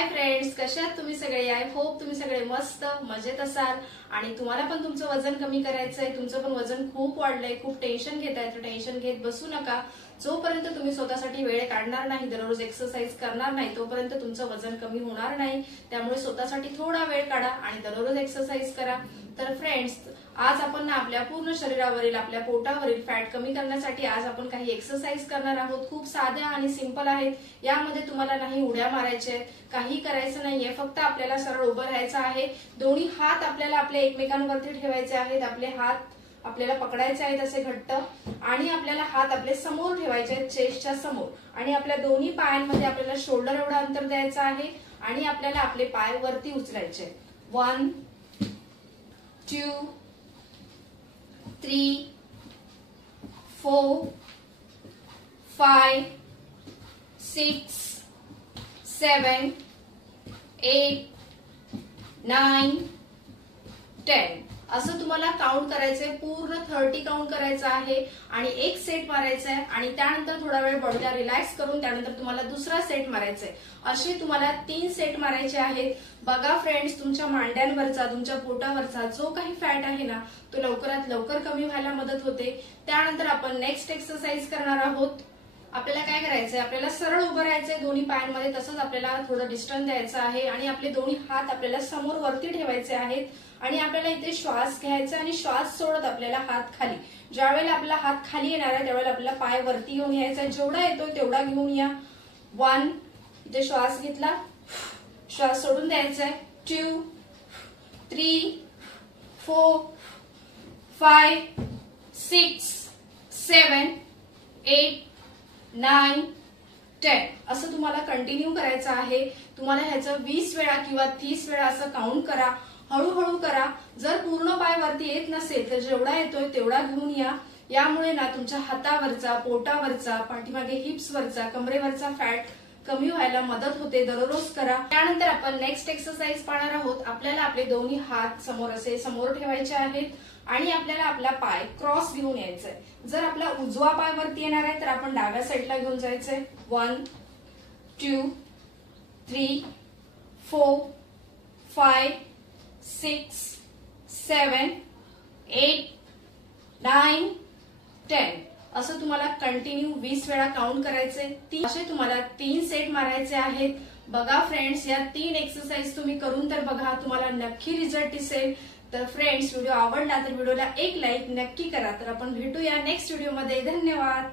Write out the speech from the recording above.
Hi friends, कशा आहात तुम्ही सगळे? आय होप तुम्ही सगळे मस्त मजेत असाल आणि तुम्हाला पण तुमचं वजन कमी करायचंय. तुमचं पण वजन खूप वाढलंय, खूप टेन्शन घेताय. तर टेन्शन घेत बसू नका. जोपर्यंत तुम्ही स्वतःसाठी वेळ काढणार नाही, दररोज एक्सरसाइज करणार नाही, तोपर्यंत तुमचं वजन कमी होणार नाही. त्यामुळे स्वतःसाठी थोडा वेळ काढा आणि दररोज एक्सरसाइज करा. तर फ्रेंड्स, आज आपण आपल्या पूर्ण शरीरावरील, आपल्या पोटावरील फॅट कमी करण्यासाठी आज आपण काही एक्सरसाइज करणार आहोत. खूप साध्या आणि सिंपल आहेत. यामध्ये तुम्हाला नाही उड्या मारायच्या आहेत, काही करायचं नाहीये. फक्त आपल्याला सरळ उभं राहायचं आहे. दोन्ही हात आपल्याला आपल्या एकमेकांवरती ठेवायचे आहेत. आपले हात आपल्याला पकडायचे आहेत असे घट्ट आणि आपल्याला हात आपले समोर ठेवायचे आहेत, चेस्टच्या समोर. आणि आपल्या दोन्ही पायांमध्ये आपल्याला शोल्डर एवढं अंतर द्यायचं आहे आणि आपल्याला आपले पाय वरती उचलायचे. 1 2 3 4 5 6 7 8 9 10 असं तुम्हाला काउंट करायचंय. पूर्ण 30 काउंट करायचं आहे आणि एक सेट मारायचा आहे आणि त्यानंतर थोडा वेळ बॉडीला रिलॅक्स करून त्यानंतर तुम्हाला दुसरा सेट मारायचा आहे. असे तुम्हाला 3 सेट मारायचे आहेत. बघा फ्रेंड्स, तुमच्या मांड्यांवरचा, तुमच्या पोटावरचा जो काही फॅट आहे ना, तो लवकरात लवकर कमी व्हायला मदत होते. त्यानंतर आपण नेक्स्ट एक्सरसाइज करणार आहोत. आपल्याला काय करायचंय, आपल्याला सरळ उभं राहायचंय दोन्ही पायांमध्ये. तसंच आपल्याला थोडं डिस्टन्स द्यायचं आहे आणि आपले दोन्ही हात आपल्याला समोर वरती ठेवायचे आहेत आणि आपल्याला इथे श्वास घ्यायचा आणि श्वास सोडत आपल्याला हात खाली. ज्यावेळेला आपला हात खाली येणार आहे त्यावेळेला आपला पाय वरती घेऊन यायचा. जेवढा येतोय तेवढा घेऊन या. 1 इथे श्वास घेतला, श्वास सोडून द्यायचा आहे. 2 3 4 5 6 7 8 9 10 असं तुम्हाला कंटिन्यू करायचं आहे. तुम्हाला ह्याचं 20 वेळा किंवा 30 वेळा असं काउंट करा. हळूहळू करा. जर पूर्ण पाय वरती येत नसेल तर जेवढा येतोय तेवढा घेऊन या. यामुळे ना तुमच्या हातावरचा, पोटावरचा, पाठीमागे हिप्सवरचा, कमरेवरचा फॅट कमी व्हायला मदत होते. दररोज करा. त्यानंतर आपण नेक्स्ट एक्सरसाइज पाहणार आहोत. आपल्याला आपले दोन्ही हात समोर असे समोर ठेवायचे आहेत आणि आपल्याला आपला पाय क्रॉस घेऊन यायचंय. जर आपला उजवा पाय वरती येणार आहे तर आपण डाव्या साईडला घेऊन जायचंय. 1 2 3 4 5 6 7 8 9 10 असं तुम्हाला कंटिन्यू 20 वेळा काउंट करायचे. असे तुम्हाला 3 सेट मारायचे आहेत. बघा फ्रेंड्स, या 3 एक्सरसाइज तुम्ही करून तर बघा, तुम्हाला नक्की रिझल्ट दिसेल. तर फ्रेंड्स, व्हिडिओ आवडला तर व्हिडिओला एक लाईक नक्की करा. तर आपण भेटूया नेक्स्ट व्हिडिओमध्ये. धन्यवाद.